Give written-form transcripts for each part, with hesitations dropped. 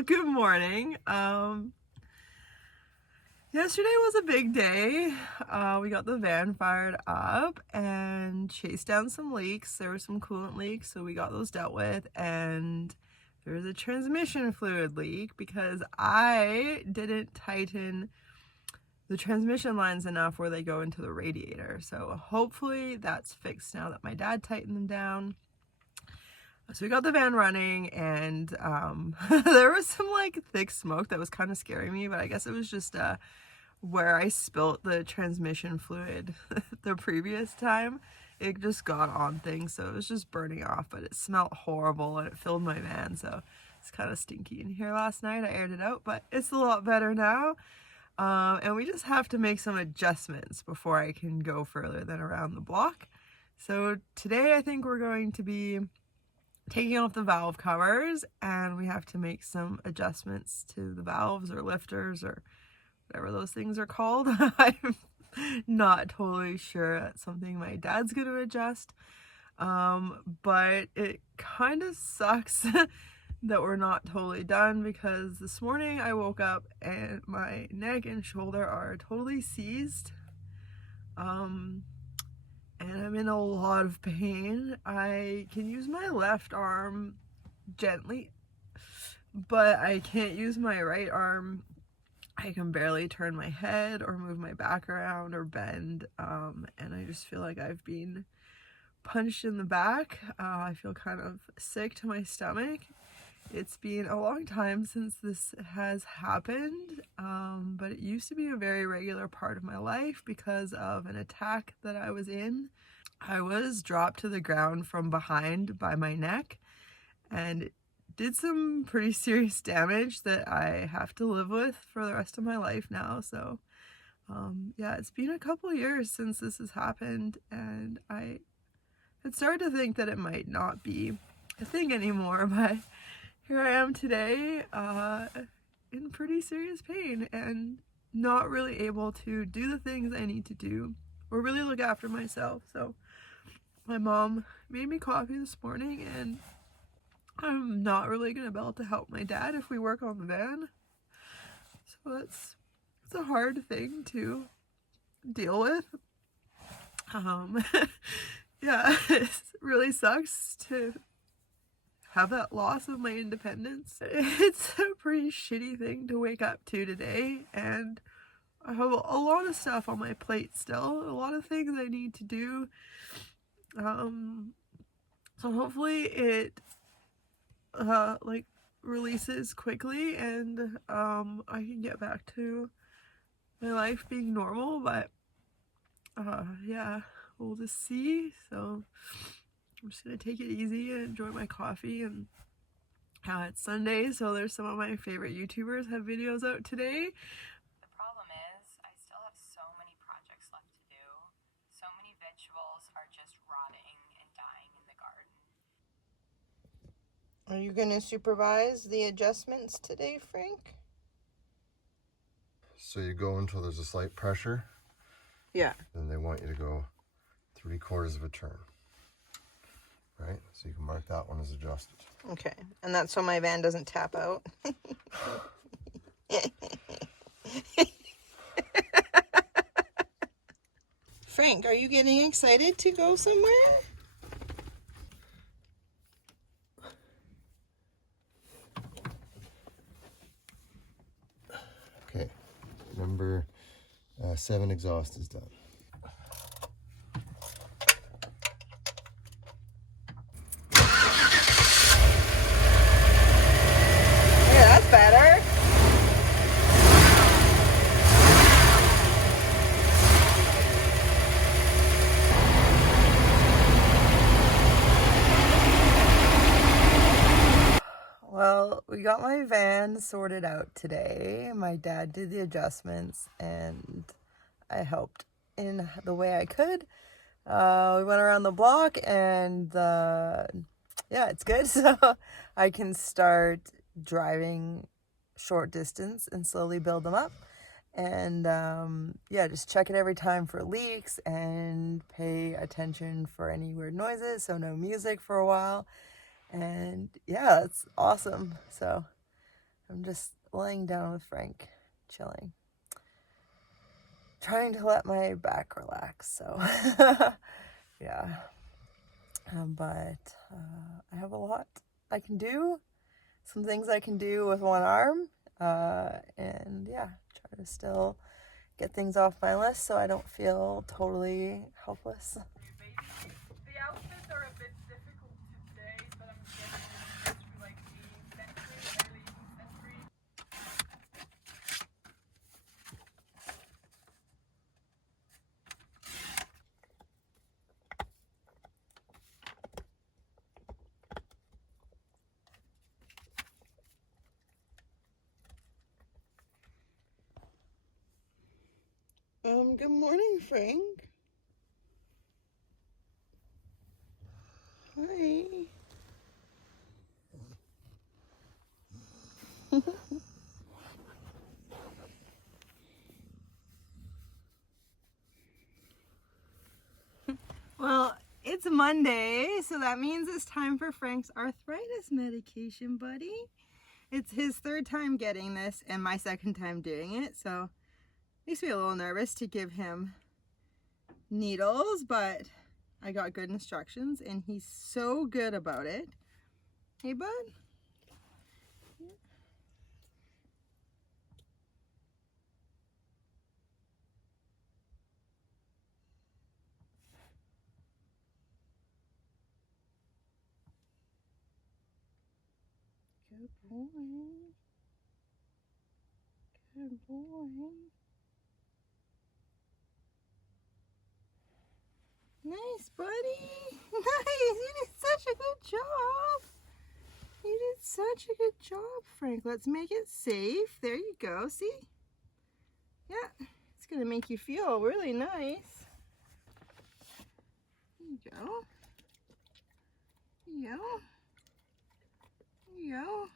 Well, good morning. Yesterday was a big day. We got the van fired up and chased down some leaks. There were some coolant leaks, so we got those dealt with, and there was a transmission fluid leak because I didn't tighten the transmission lines enough where they go into the radiator. So hopefully that's fixed now that my dad tightened them down. So we got the van running, and there was some like thick smoke that was kind of scaring me, but I guess it was just where I spilt the transmission fluid the previous time. It just got on things, so it was just burning off, but it smelled horrible and it filled my van, so it's kind of stinky in here last night. I aired it out, but it's a lot better now. And we just have to make some adjustments before I can go further than around the block. So today I think we're going to be taking off the valve covers, and we have to make some adjustments to the valves or lifters or whatever those things are called. I'm not totally sure. That's something my dad's going to adjust. But it kind of sucks that we're not totally done, because this morning I woke up and my neck and shoulder are totally seized. And I'm in a lot of pain. I can use my left arm gently, but I can't use my right arm. I can barely turn my head or move my back around or bend, and I just feel like I've been punched in the back. I feel kind of sick to my stomach. It's been a long time since this has happened, but it used to be a very regular part of my life because of an attack that I was in. I was dropped to the ground from behind by my neck, and it did some pretty serious damage that I have to live with for the rest of my life now. So yeah, it's been a couple years since this has happened, and I had started to think that it might not be a thing anymore, but here I am today in pretty serious pain and not really able to do the things I need to do or really look after myself. So my mom made me coffee this morning, and I'm not really gonna be able to help my dad if we work on the van. So it's a hard thing to deal with. Yeah, it really sucks to have that loss of my independence. It's a pretty shitty thing to wake up to today, and I have a lot of stuff on my plate still, a lot of things I need to do. So hopefully it like releases quickly, and I can get back to my life being normal, but yeah, we'll just see. So I'm just gonna take it easy and enjoy my coffee, and it's Sunday, so there's some of my favorite YouTubers have videos out today. The problem is, I still have so many projects left to do. So many vegetables are just rotting and dying in the garden. Are you going to supervise the adjustments today, Frank? So you go until there's a slight pressure. Yeah. Then they want you to go 3/4 of a turn. Right? So you can mark that one as adjusted. Okay. And that's so my van doesn't tap out. Frank, are you getting excited to go somewhere? Okay. Number 7 exhaust is done. Yeah, that's better. Well, we got my van sorted out today. My dad did the adjustments, and I helped in the way I could. We went around the block, and yeah, it's good. So I can start driving short distance and slowly build them up. And yeah, just check it every time for leaks and pay attention for any weird noises. So no music for a while. And yeah, it's awesome. So I'm just laying down with Frank, chilling. Trying to let my back relax, so yeah. But I have a lot I can do, some things I can do with one arm, and yeah, try to still get things off my list so I don't feel totally helpless. The outfits are a bit difficult today, but I'm getting through like the century, early century. Good morning, Frank. Hi. Well, it's Monday, so that means it's time for Frank's arthritis medication, buddy. It's his third time getting this and my second time doing it, so it makes me a little nervous to give him needles, but I got good instructions and he's so good about it. Hey, bud? Yeah. Good boy. Good boy. Nice, buddy. Nice. You did such a good job. You did such a good job, Frank. Let's make it safe. There you go. See? Yeah. It's going to make you feel really nice. There you go. There you go. There you go.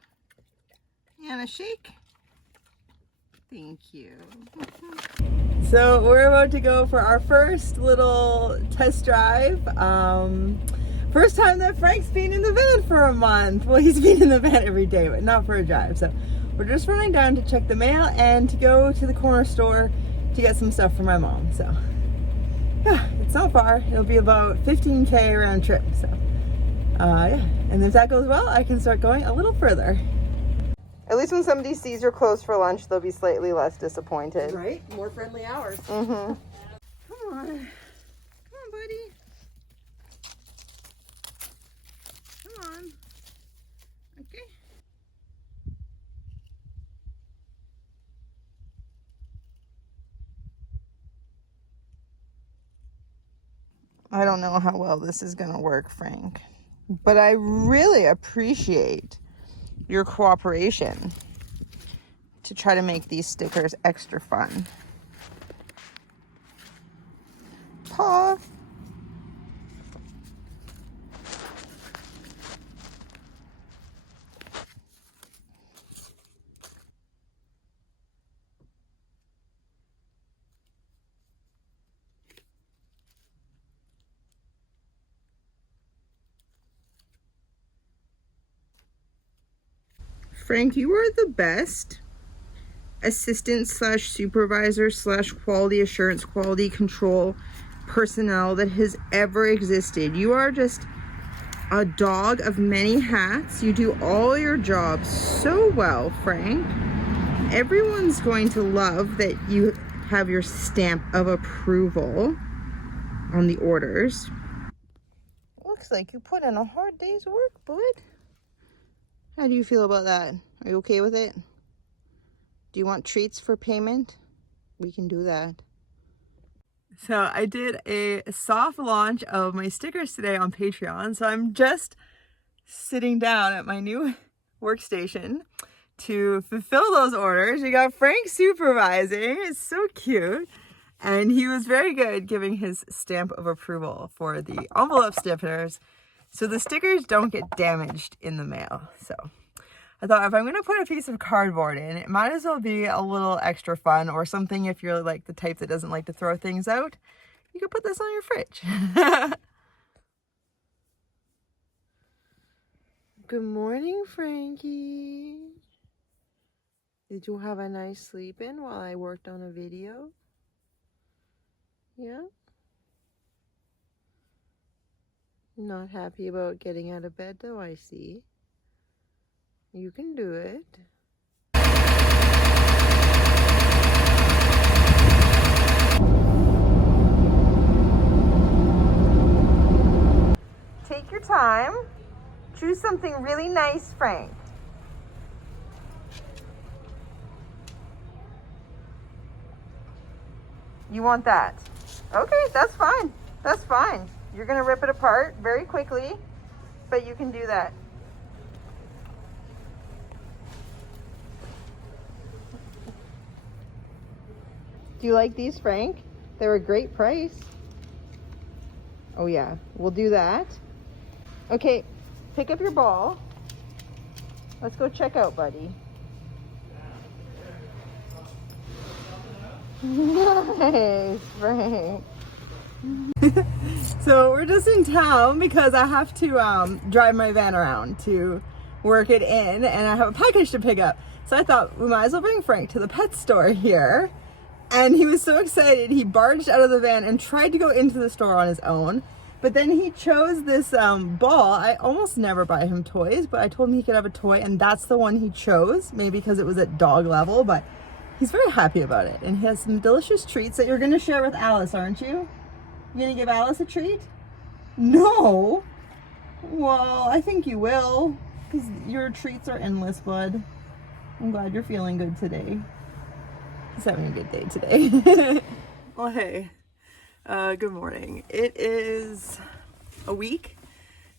And a shake. Thank you. So we're about to go for our first little test drive. First time that Frank's been in the van for a month. Well, he's been in the van every day, but not for a drive. So we're just running down to check the mail and to go to the corner store to get some stuff for my mom. So yeah, it's not far. It'll be about 15K round trip. So yeah, and if that goes well, I can start going a little further. At least when somebody sees you're closed for lunch, they'll be slightly less disappointed. Right? More friendly hours. Mm-hmm. Come on. Come on, buddy. Come on. Okay. I don't know how well this is going to work, Frank, but I really appreciate your cooperation to try to make these stickers extra fun. Paw. Frank, you are the best assistant slash supervisor slash quality assurance, quality control personnel that has ever existed. You are just a dog of many hats. You do all your jobs so well, Frank. Everyone's going to love that you have your stamp of approval on the orders. Looks like you put in a hard day's work, bud. How do you feel about that? Are you okay with it? Do you want treats for payment? We can do that. So I did a soft launch of my stickers today on Patreon. So I'm just sitting down at my new workstation to fulfill those orders. You got Frank supervising. It's so cute. And he was very good giving his stamp of approval for the envelope stiffeners, so the stickers don't get damaged in the mail. So I thought if I'm going to put a piece of cardboard in, it might as well be a little extra fun, or something if you're like the type that doesn't like to throw things out. You could put this on your fridge. Good morning, Frankie. Did you have a nice sleep in while I worked on a video? Yeah? Not happy about getting out of bed though, I see. You can do it. Take your time. Choose something really nice, Frank. You want that? Okay, that's fine. That's fine. You're gonna rip it apart very quickly, but you can do that. Do you like these, Frank? They're a great price. Oh yeah, we'll do that. Okay, pick up your ball. Let's go check out, buddy. Nice, Frank. So we're just in town because I have to drive my van around to work it in, and I have a package to pick up. So I thought we might as well bring Frank to the pet store here. And he was so excited, he barged out of the van and tried to go into the store on his own. But then he chose this ball. I almost never buy him toys, but I told him he could have a toy, and that's the one he chose. Maybe because it was at dog level, but he's very happy about it. And he has some delicious treats that you're going to share with Alice, aren't you? You going to give Alice a treat? No. Well, I think you will, because your treats are endless, bud. I'm glad you're feeling good today. He's having a good day today. Well, hey, good morning. It is a week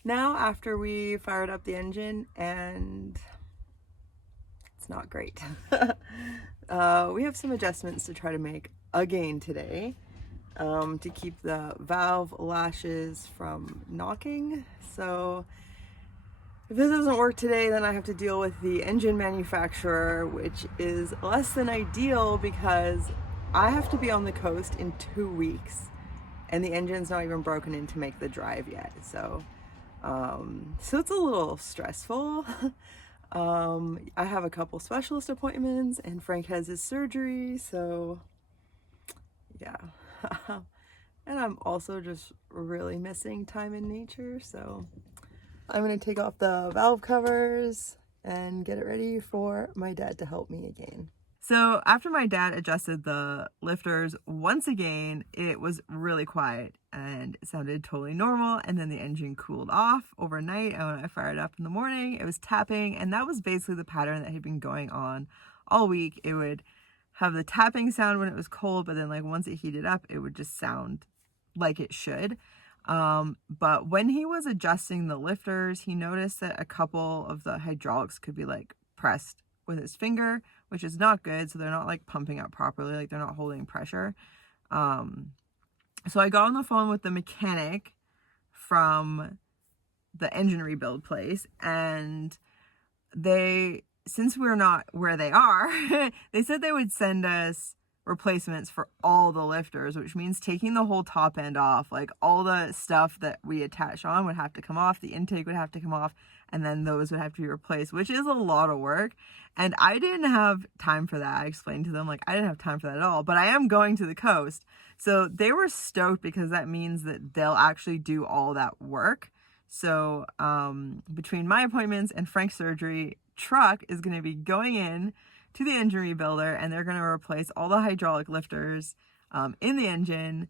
now after we fired up the engine, and it's not great. We have some adjustments to try to make again today to keep the valve lashes from knocking. So if this doesn't work today, then I have to deal with the engine manufacturer, which is less than ideal because I have to be on the coast in 2 weeks and the engine's not even broken in to make the drive yet. So it's a little stressful. I have a couple specialist appointments and Frank has his surgery, so yeah. And I'm also just really missing time in nature, so I'm gonna take off the valve covers and get it ready for my dad to help me again. So after my dad adjusted the lifters once again, it was really quiet and it sounded totally normal, and then the engine cooled off overnight, and when I fired it up in the morning, it was tapping, and that was basically the pattern that had been going on all week. It would have the tapping sound when it was cold, but then like once it heated up, it would just sound like it should. But when he was adjusting the lifters, he noticed that a couple of the hydraulics could be like pressed with his finger, which is not good. So they're not like pumping out properly, like they're not holding pressure. So I got on the phone with the mechanic from the engine rebuild place, and since we're not where they are, they said they would send us replacements for all the lifters, which means taking the whole top end off. Like all the stuff that we attach on would have to come off, the intake would have to come off, and then those would have to be replaced, which is a lot of work. And I didn't have time for that. I explained to them, like, I didn't have time for that at all, but I am going to the coast. So they were stoked because that means that they'll actually do all that work. So between my appointments and Frank's surgery, truck is going to be going in to the engine rebuilder, and they're going to replace all the hydraulic lifters in the engine,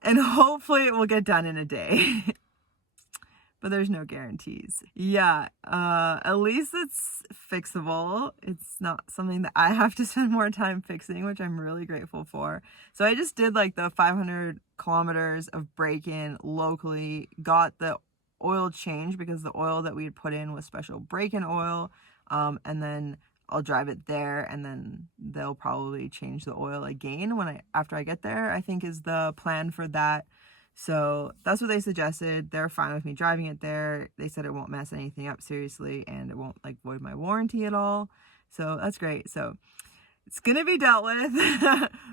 and hopefully it will get done in a day. But there's no guarantees. Yeah, at least it's fixable. It's not something that I have to spend more time fixing, which I'm really grateful for. So I just did like the 500 kilometers of break-in locally, got the oil change because the oil that we had put in was special break-in oil, and then I'll drive it there, and then they'll probably change the oil again after I get there, I think is the plan for that. So that's what they suggested. They're fine with me driving it there. They said it won't mess anything up seriously, and it won't like void my warranty at all. So that's great. So it's gonna be dealt with.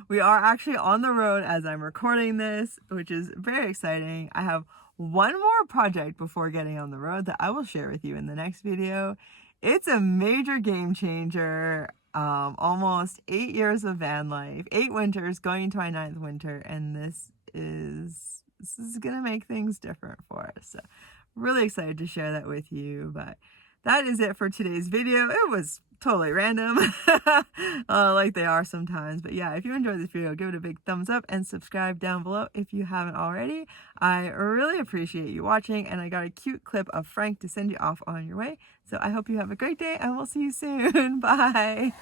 We are actually on the road as I'm recording this, which is very exciting. I have one more project before getting on the road that I will share with you in the next video. It's a major game changer. almost 8 years of van life, 8 winters, going into my 9th winter, and this is gonna make things different for us. So really excited to share that with you. But that is it for today's video. It was totally random, like they are sometimes. But yeah, if you enjoyed this video, give it a big thumbs up and subscribe down below if you haven't already. I really appreciate you watching, and I got a cute clip of Frank to send you off on your way. So I hope you have a great day, and we'll see you soon. Bye.